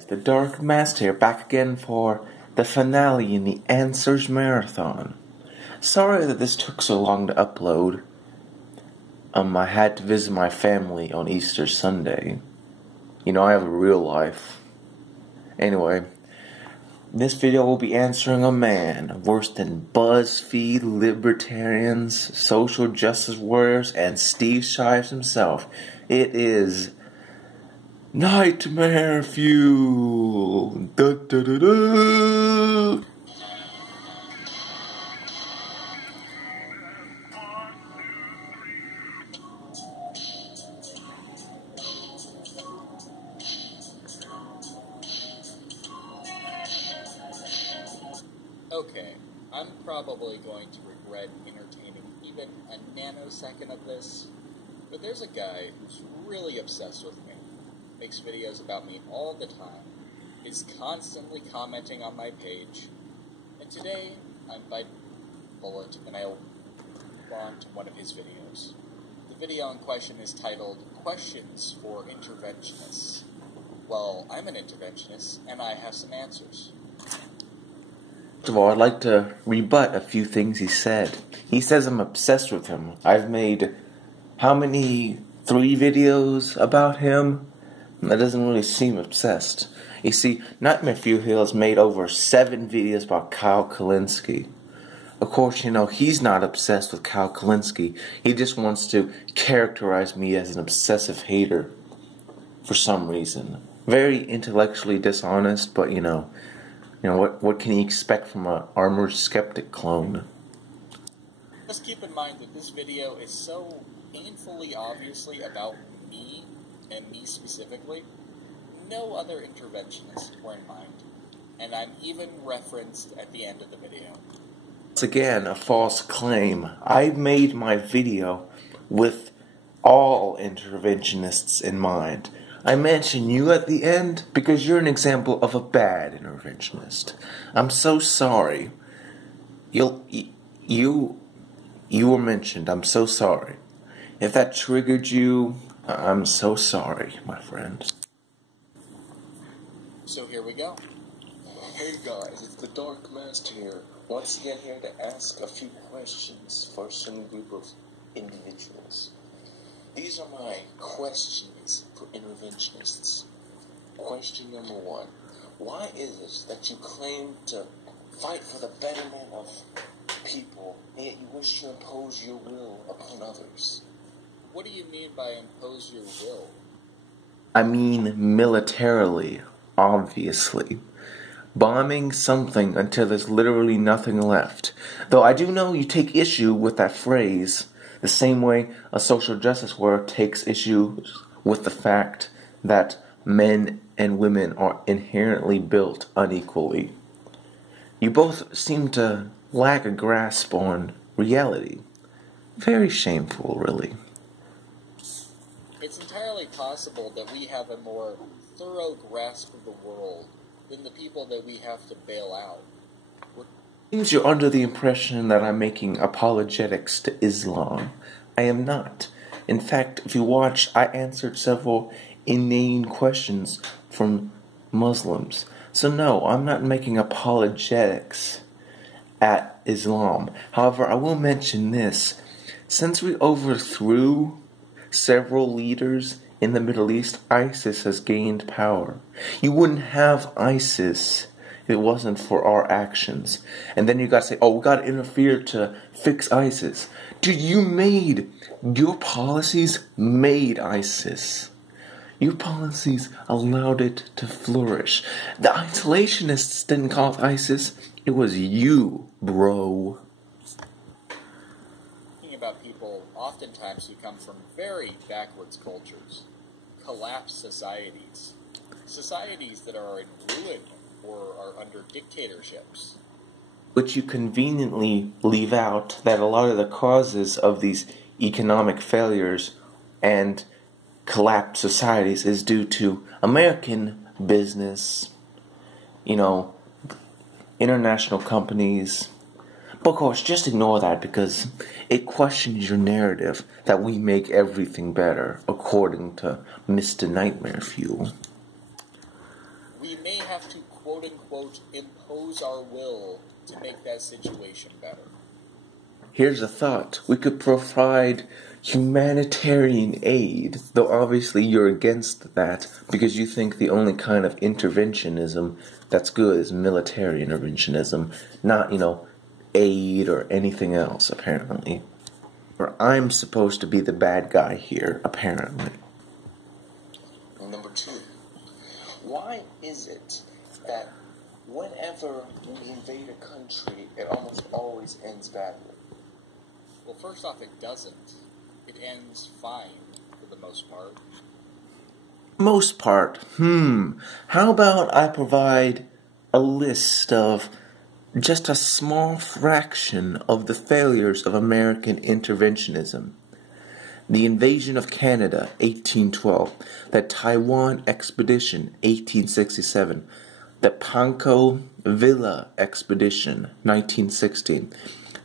guys, the Dark Master here, back again for the finale in the Answers Marathon. Sorry that this took so long to upload. I had to visit my family on Easter Sunday. You know, I have a real life. Anyway, this video will be answering a man worse than BuzzFeed, libertarians, social justice warriors, and Steve Shives himself. It is Nightmare Fuel. Da, da, da, da. Okay, I'm probably going to regret entertaining even a nanosecond of this, but there's a guy who's really obsessed with me, makes videos about me all the time, is constantly commenting on my page, and today I'm by bullet and I'll move on to one of his videos. The video in question is titled, Questions for Interventionists. Well, I'm an interventionist, and I have some answers. First of all, I'd like to rebut a few things he said. He says I'm obsessed with him. I've made, how many, 3 videos about him? That doesn't really seem obsessed. You see, Nightmare Fuel has made over 7 videos about Kyle Kulinski. Of course, you know, he's not obsessed with Kyle Kulinski. He just wants to characterize me as an obsessive hater for some reason. Very intellectually dishonest, but you know what can you expect from an armored skeptic clone? Just keep in mind that this video is so painfully obviously about me, and me specifically. No other interventionists were in mind, and I'm even referenced at the end of the video. Once again, a false claim. I made my video with all interventionists in mind. I mention you at the end because you're an example of a bad interventionist. I'm so sorry. You were mentioned. I'm so sorry. If that triggered you, I'm so sorry, my friend. So here we go. Hey guys, it's the Dark Master here. Once again here to ask a few questions for some group of individuals. These are my questions for interventionists. Question number 1. Why is it that you claim to fight for the betterment of people, and yet you wish to impose your will upon others? What do you mean by impose your will? I mean militarily, obviously. Bombing something until there's literally nothing left. Though I do know you take issue with that phrase, the same way a social justice warrior takes issue with the fact that men and women are inherently built unequally. You both seem to lack a grasp on reality. Very shameful, really. It's entirely possible that we have a more thorough grasp of the world than the people that we have to bail out. Seems you're under the impression that I'm making apologetics to Islam. I am not. In fact, if you watch, I answered several inane questions from Muslims. So no, I'm not making apologetics at Islam. However, I will mention this. Since we overthrew several leaders in the Middle East, ISIS has gained power. You wouldn't have ISIS if it wasn't for our actions. And then you gotta say, oh, we gotta interfere to fix ISIS. Dude, your policies made ISIS. Your policies allowed it to flourish. The isolationists didn't call it ISIS. It was you, bro. Thinking about people, oftentimes who come from very backwards cultures, collapsed societies, societies that are in ruin or are under dictatorships. Which you conveniently leave out that a lot of the causes of these economic failures and collapsed societies is due to American business, international companies. But of course, just ignore that because it questions your narrative that we make everything better, according to Mr. Nightmare Fuel. we may have to quote-unquote impose our will to make that situation better. Here's a thought. We could provide humanitarian aid, though obviously you're against that because you think the only kind of interventionism that's good is military interventionism, not, aid or anything else, apparently. Or I'm supposed to be the bad guy here, apparently. Number 2, why is it that whenever we invade a country, it almost always ends badly? Well, first off, it doesn't. It ends fine, for the most part. Most part? How about I provide a list of just a small fraction of the failures of American interventionism? The invasion of Canada, 1812. The Taiwan expedition, 1867. The Panko Villa expedition, 1916.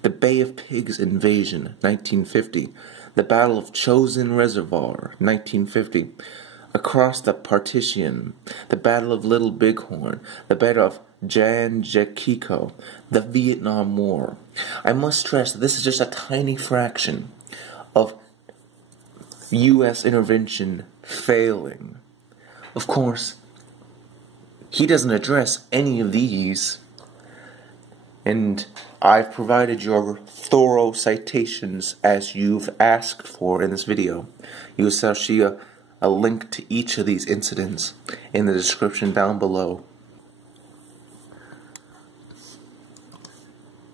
The Bay of Pigs invasion, 1950. The Battle of Chosin Reservoir, 1950. Across the Partition. The Battle of Little Bighorn. The Battle of Janjekiko. The Vietnam War. I must stress that this is just a tiny fraction of U.S. intervention failing. Of course, he doesn't address any of these, and I've provided your thorough citations as you've asked for in this video. You shall see a link to each of these incidents in the description down below.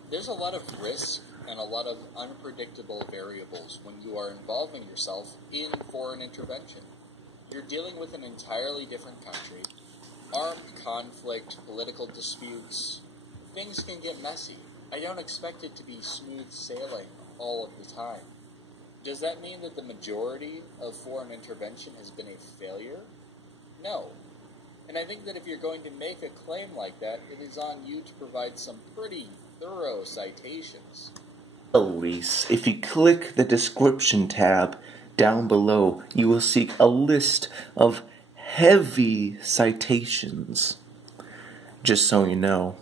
There's a lot of risk and a lot of unpredictable variables when you are involving yourself in foreign intervention. You're dealing with an entirely different country, armed conflict, political disputes. Things can get messy. I don't expect it to be smooth sailing all of the time. Does that mean that the majority of foreign intervention has been a failure? No. And I think that if you're going to make a claim like that, it is on you to provide some pretty thorough citations. Reese, if you click the description tab down below, you will see a list of heavy citations. Just so you know.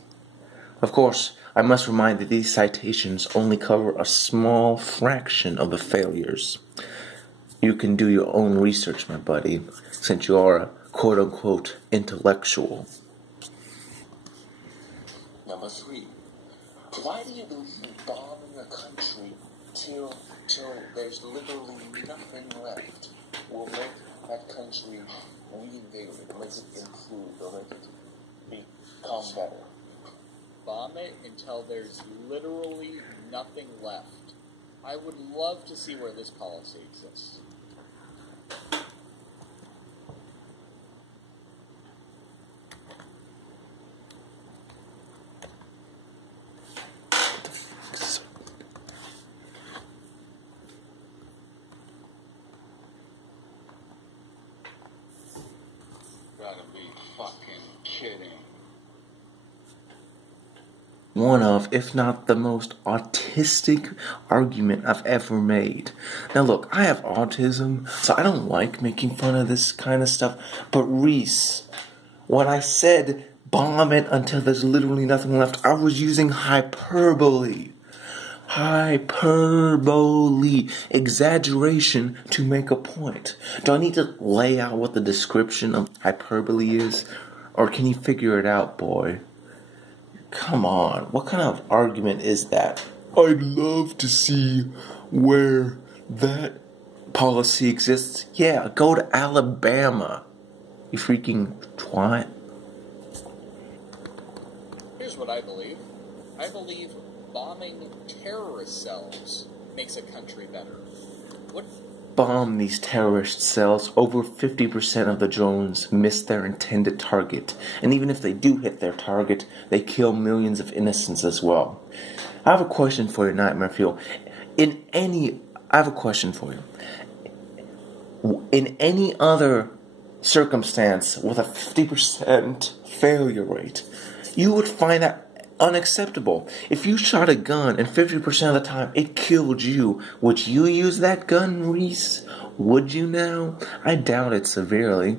Of course, I must remind that these citations only cover a small fraction of the failures. You can do your own research, my buddy, since you are a quote-unquote intellectual. Number 3, why do you believe bombing a country till there's literally nothing left will make that country reinvaded, make it improve, or make it become better? Bomb it until there's literally nothing left. I would love to see where this policy exists. Gotta be fucking kidding. One of, if not the most autistic argument I've ever made. Now look, I have autism, so I don't like making fun of this kind of stuff, but Reese, when I said bomb it until there's literally nothing left, I was using hyperbole. Hyperbole. Exaggeration to make a point. Do I need to lay out what the description of hyperbole is? Or can you figure it out, boy? Come on, what kind of argument is that? I'd love to see where that policy exists. Yeah, go to Alabama, you freaking twat. Here's what I believe. I believe bombing terrorist cells makes a country better. What? Bomb these terrorist cells. Over 50% of the drones miss their intended target. And even if they do hit their target, they kill millions of innocents as well. I have a question for you, Nightmare Fuel. I have a question for you. In any other circumstance with a 50% failure rate, you would find that unacceptable. If you shot a gun and 50% of the time it killed you, would you use that gun, Reese? Would you now? I doubt it severely.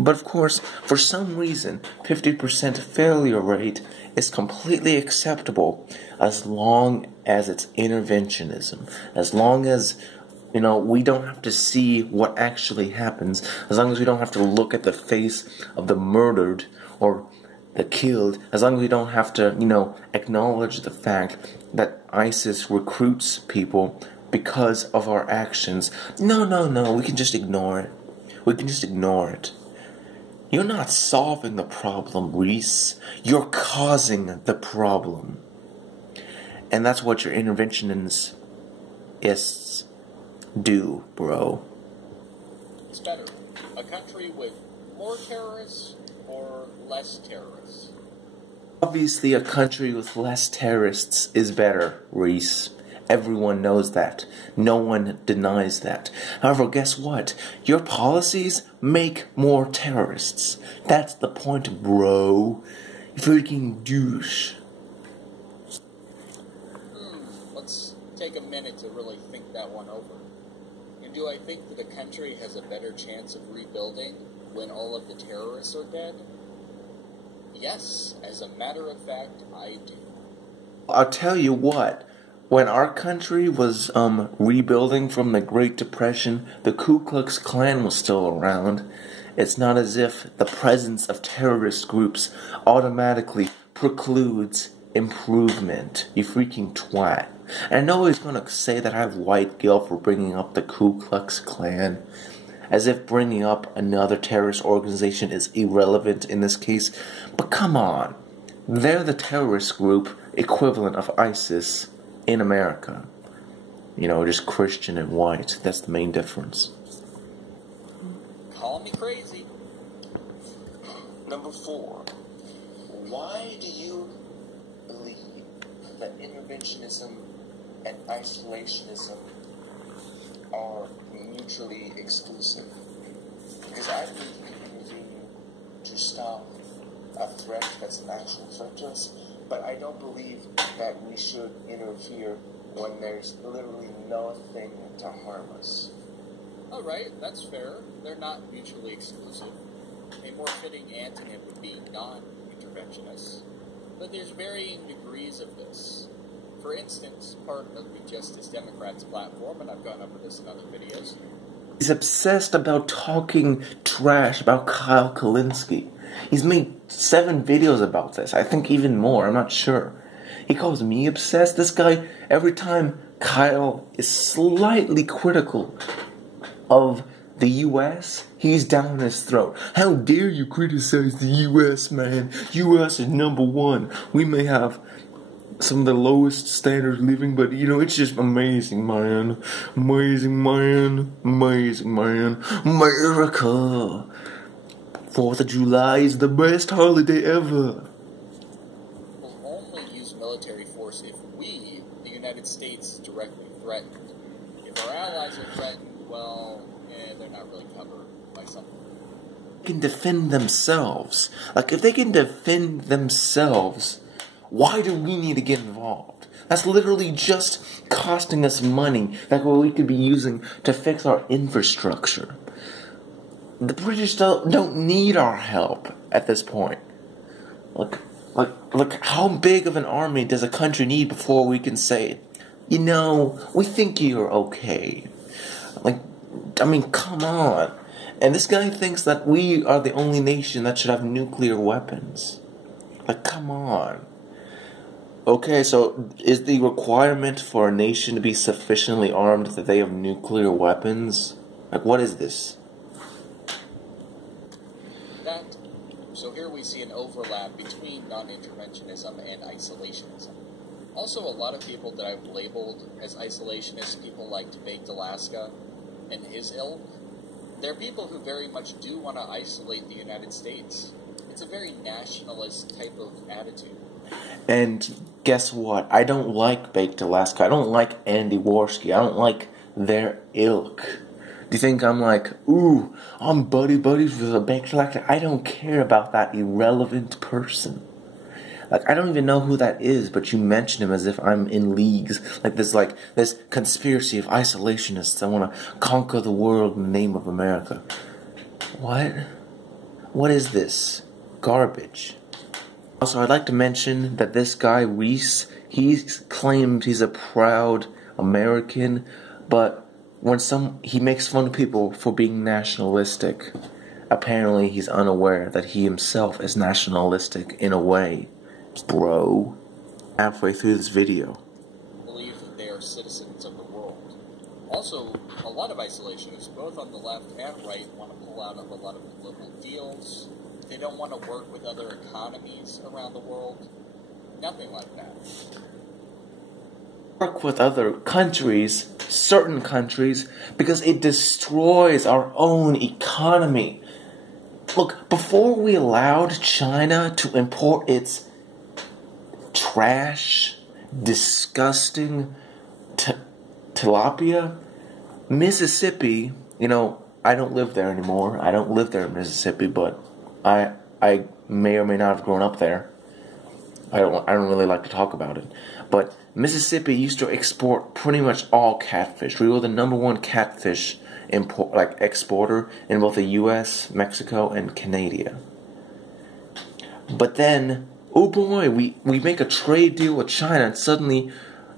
But of course, for some reason, 50% failure rate is completely acceptable as long as it's interventionism. As long as, we don't have to see what actually happens. As long as we don't have to look at the face of the murdered or the killed. As long as we don't have to, acknowledge the fact that ISIS recruits people because of our actions. No, we can just ignore it. We can just ignore it. You're not solving the problem, Reese. You're causing the problem. And that's what your interventionists do, bro. It's better. A country with more terrorists or less terrorists? Obviously, a country with less terrorists is better, Reese. Everyone knows that. No one denies that. However, guess what? Your policies make more terrorists. That's the point, bro. You freaking douche. Let's take a minute to really think that one over. And do I think that a country has a better chance of rebuilding when all of the terrorists are dead? Yes, as a matter of fact, I do. I'll tell you what. When our country was rebuilding from the Great Depression, the Ku Klux Klan was still around. It's not as if the presence of terrorist groups automatically precludes improvement. You freaking twat. And I know he's gonna say that I have white guilt for bringing up the Ku Klux Klan, as if bringing up another terrorist organization is irrelevant in this case. But come on, they're the terrorist group equivalent of ISIS in America. Just Christian and white. That's the main difference. Call me crazy. Number 4. Why do you believe that interventionism and isolationism are mutually exclusive? Because I believe you can intervene to stop a threat that's an actual threat to us, but I don't believe that we should interfere when there's literally nothing to harm us. Alright, that's fair. They're not mutually exclusive. A more fitting antonym would be non-interventionists. But there's varying degrees of this. For instance, part of the Justice Democrats platform, and I've gone over this in other videos, He's obsessed about talking trash about Kyle Kalinske. He's made 7 videos about this. I think even more. I'm not sure. He calls me obsessed. This guy, every time Kyle is slightly critical of the U.S., he's down his throat. How dare you criticize the U.S., man? U.S. is number 1. We may have some of the lowest standard of living, but it's just amazing, man. Amazing, man. Amazing, man. America. 4th of July is the best holiday ever. We'll only use military force if we, the United States, is directly threatened. If our allies are threatened, well, they're not really covered by something. They can defend themselves. If they can defend themselves, why do we need to get involved? That's literally just costing us money that we could be using to fix our infrastructure. The British don't need our help at this point. Look, how big of an army does a country need before we can say, we think you're okay? Come on. And this guy thinks that we are the only nation that should have nuclear weapons. Come on. Okay, so is the requirement for a nation to be sufficiently armed that they have nuclear weapons? What is this? So here we see an overlap between non-interventionism and isolationism. Also, a lot of people that I've labeled as isolationists, people like Baked Alaska and his ilk, they're people who very much do want to isolate the United States. It's a very nationalist type of attitude. And guess what? I don't like Baked Alaska. I don't like Andy Worski. I don't like their ilk. Do you think I'm ooh, I'm buddies with a Baked Alaska? I don't care about that irrelevant person. I don't even know who that is, but you mention him as if I'm in leagues. This conspiracy of isolationists that want to conquer the world in the name of America. What? What is this? Garbage. Also, I'd like to mention that this guy, Reese, he's claimed he's a proud American, but when he makes fun of people for being nationalistic, apparently he's unaware that he himself is nationalistic in a way. Bro. Halfway through this video. Believe that they are citizens of the world. Also, a lot of isolationists, both on the left and right, want to pull out of a lot of political deals. They don't want to work with other economies around the world. Nothing like that. Work with other countries, certain countries, because it destroys our own economy. Look, before we allowed China to import its trash, disgusting tilapia, Mississippi, I don't live there anymore. I don't live there in Mississippi, but I may or may not have grown up there. I don't really like to talk about it. But Mississippi used to export pretty much all catfish. We were the #1 catfish exporter in both the U.S., Mexico, and Canada. But then, oh boy, we make a trade deal with China, and suddenly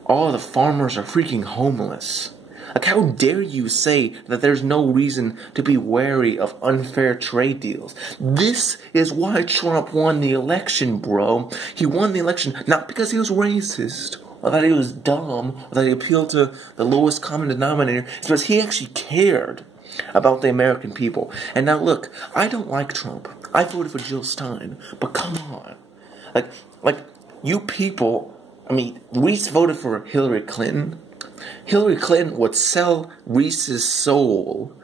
all the farmers are freaking homeless. Like, how dare you say that there's no reason to be wary of unfair trade deals? This is why Trump won the election, bro. He won the election not because he was racist, or that he was dumb, or that he appealed to the lowest common denominator. It's because he actually cared about the American people. And now look, I don't like Trump. I voted for Jill Stein, but come on. Like, you people, Reese voted for Hillary Clinton. Hillary Clinton would sell Reese's soul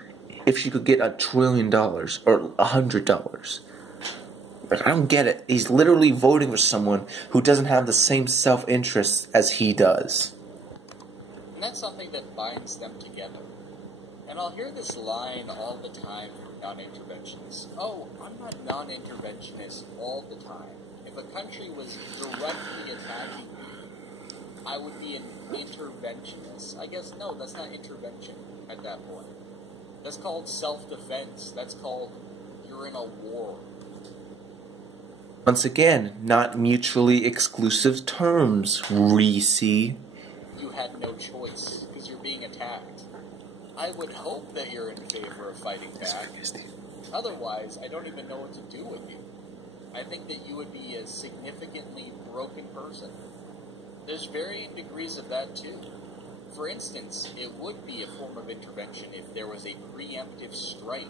if she could get $1 trillion or $100. Like, I don't get it. He's literally voting for someone who doesn't have the same self-interest as he does. And that's something that binds them together. And I'll hear this line all the time from non-interventionists. Oh, I'm not non-interventionist all the time. If a country was directly attacking me, I would be an interventionist. I guess, no, that's not intervention at that point. That's called self-defense. That's called you're in a war. Once again, not mutually exclusive terms, Reese. You had no choice, because you're being attacked. I would hope that you're in favor of fighting back. Otherwise, I don't even know what to do with you. I think that you would be a significantly broken person. There's varying degrees of that, too. For instance, it would be a form of intervention if there was a preemptive strike.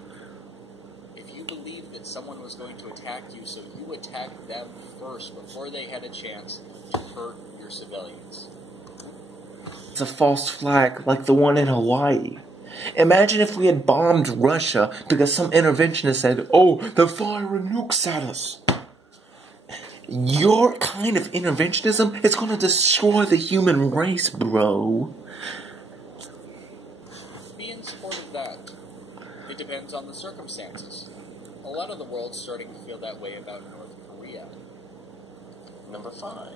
If you believed that someone was going to attack you, so you attacked them first before they had a chance to hurt your civilians. It's a false flag like the one in Hawaii. Imagine if we had bombed Russia because some interventionist said, oh, they're firing nukes at us. Your kind of interventionism is going to destroy the human race, bro. Be in support of that. It depends on the circumstances. A lot of the world's starting to feel that way about North Korea. Number 5.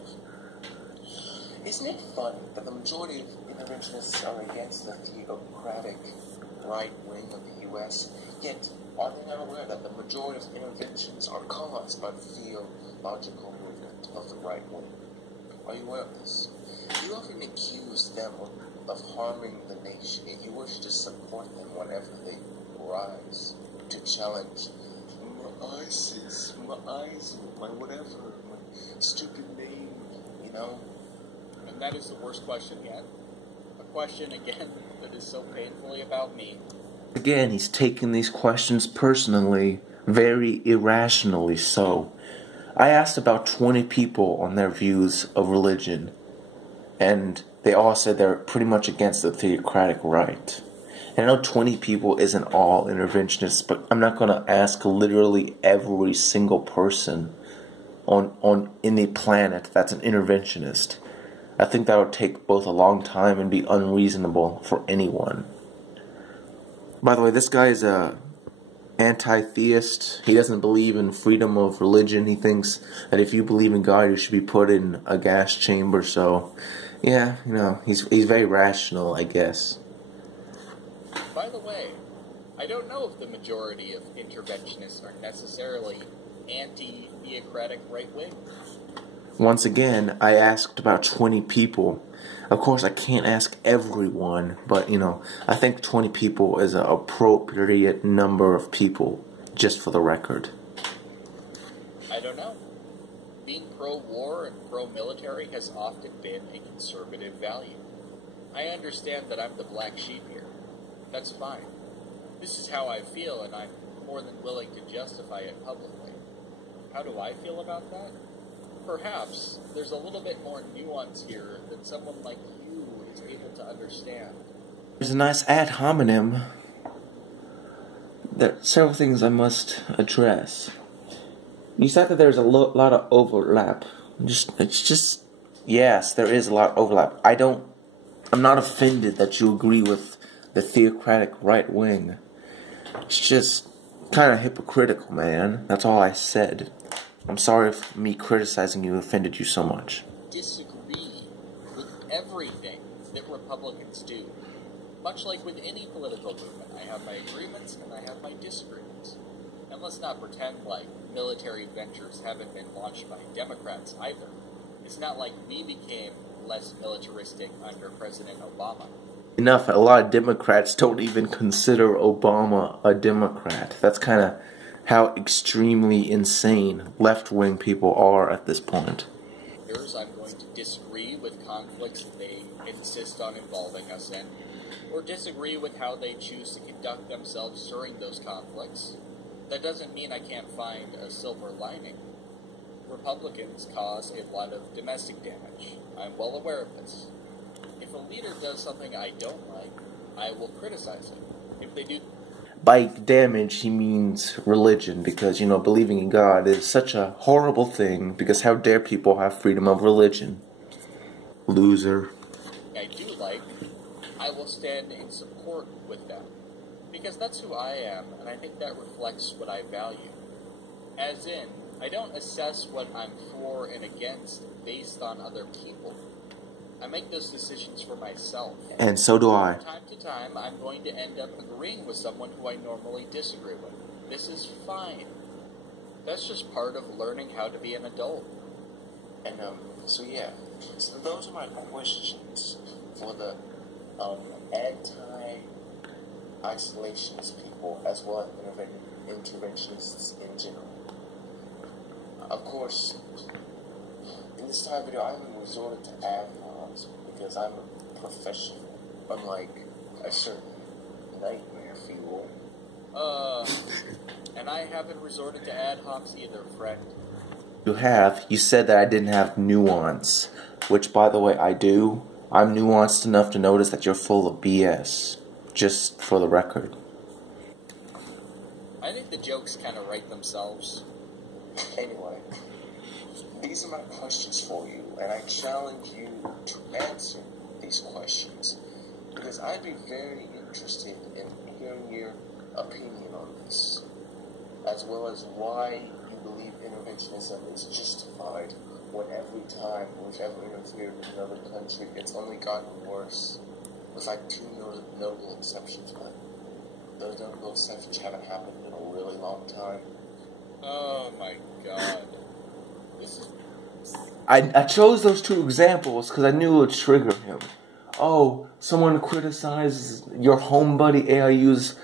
Isn't it funny that the majority of interventionists are against the theocratic right wing of the U.S., yet are they not aware that the majority of interventions are caused by the theological movement of the right wing? Are you aware of this? You often accuse them of harming the nation, and you wish to support them whenever they rise to challenge my ISIS, my ISIL, my whatever, my stupid name, And that is the worst question yet. A question, again, that is so painfully about me. Again, he's taking these questions personally, very irrationally so. I asked about 20 people on their views of religion, and they all said they're pretty much against the theocratic right. And I know 20 people isn't all interventionists, but I'm not going to ask literally every single person in the planet that's an interventionist. I think that would take both a long time and be unreasonable for anyone. By the way, this guy is a anti-theist. He doesn't believe in freedom of religion. He thinks that if you believe in God, you should be put in a gas chamber. So, yeah, he's very rational, I guess. By the way, I don't know if the majority of interventionists are necessarily anti-theocratic right wing. Once again, I asked about 20 people. Of course, I can't ask everyone, but, I think 20 people is an appropriate number of people, just for the record. I don't know. Being pro-war and pro-military has often been a conservative value. I understand that I'm the black sheep here. That's fine. This is how I feel, and I'm more than willing to justify it publicly. How do I feel about that? Perhaps there's a little bit more nuance here than someone like you is able to understand. There's a nice ad hominem. There are several things I must address. You said that there's a lot of overlap. Yes, there is a lot of overlap. I'm not offended that you agree with the theocratic right wing. It's just kind of hypocritical, man. That's all I said. I'm sorry if me criticizing you offended you so much. Disagree with everything that Republicans do. Much like with any political movement, I have my agreements and I have my disagreements. And let's not pretend like military ventures haven't been launched by Democrats either. It's not like we became less militaristic under President Obama. Enough, a lot of Democrats don't even consider Obama a Democrat. That's kind of how extremely insane left-wing people are at this point. I'm going to disagree with conflicts that they insist on involving us in, or disagree with how they choose to conduct themselves during those conflicts. That doesn't mean I can't find a silver lining. Republicans cause a lot of domestic damage. I'm well aware of this. If a leader does something I don't like, I will criticize him. If they do... By damage, he means religion, because, believing in God is such a horrible thing, because how dare people have freedom of religion? Loser. I do like, I will stand in support with them, because that's who I am, and I think that reflects what I value. As in, I don't assess what I'm for and against based on other people. I make those decisions for myself. And so do I. From time to time, I'm going to end up agreeing with someone who I normally disagree with. This is fine. That's just part of learning how to be an adult. And, so those are my questions for the, anti-isolationist people, as well as interventionists in general. Of course, in this time video, I haven't resorted to ad homs because I'm a professional, unlike a certain nightmare fuel. And I haven't resorted to ad homs either, friend. You have. You said that I didn't have nuance, which, by the way, I do. I'm nuanced enough to notice that you're full of BS, just for the record. I think the jokes kind of write themselves. Anyway, these are my questions for you, and I challenge you to answer these questions, because I'd be very interested in hearing your opinion on this, as well as why you believe interventionism is justified when every time we've ever interfered with another country, it's only gotten worse, with like two notable exceptions, but those notable exceptions haven't happened in a really long time. Oh my god. I chose those two examples because I knew it would trigger him. Oh, someone criticizes your home buddy AIU's,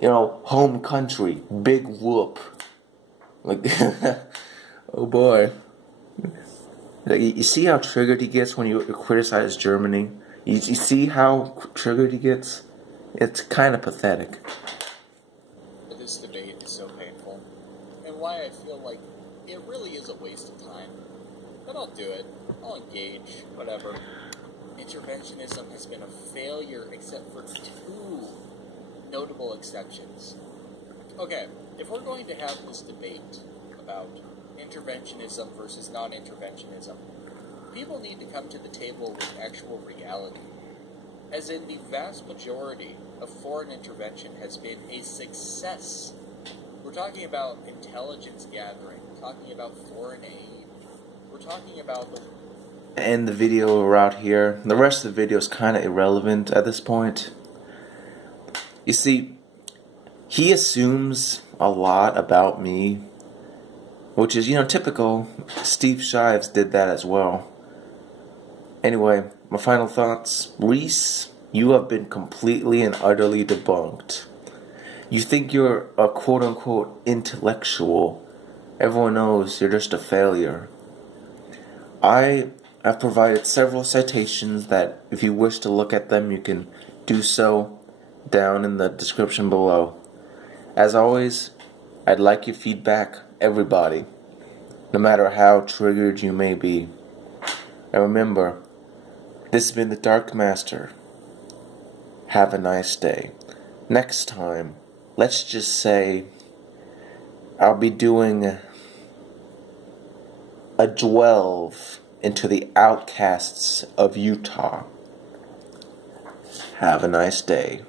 home country. Big whoop. Like, oh boy. Like, you see how triggered he gets when you criticize Germany? You see how triggered he gets? It's kind of pathetic. This debate is so painful, and why I feel like it really is a waste of time. But I'll do it. I'll engage, whatever. Interventionism has been a failure except for two notable exceptions. Okay, if we're going to have this debate about interventionism versus non-interventionism, people need to come to the table with actual reality. As in, the vast majority of foreign intervention has been a success. We're talking about intelligence gathering, we're talking about foreign aid, we're talking about the... End the video right here. The rest of the video is kind of irrelevant at this point. You see, he assumes a lot about me, which is, typical. Steve Shives did that as well. Anyway, my final thoughts. Reese, you have been completely and utterly debunked. You think you're a quote-unquote intellectual. Everyone knows you're just a failure. I have provided several citations that, if you wish to look at them, you can do so down in the description below. As always, I'd like your feedback, everybody, no matter how triggered you may be. And remember, this has been the Dark Master. Have a nice day. Next time, let's just say I'll be doing a delve into the outcasts of Utah. Have a nice day.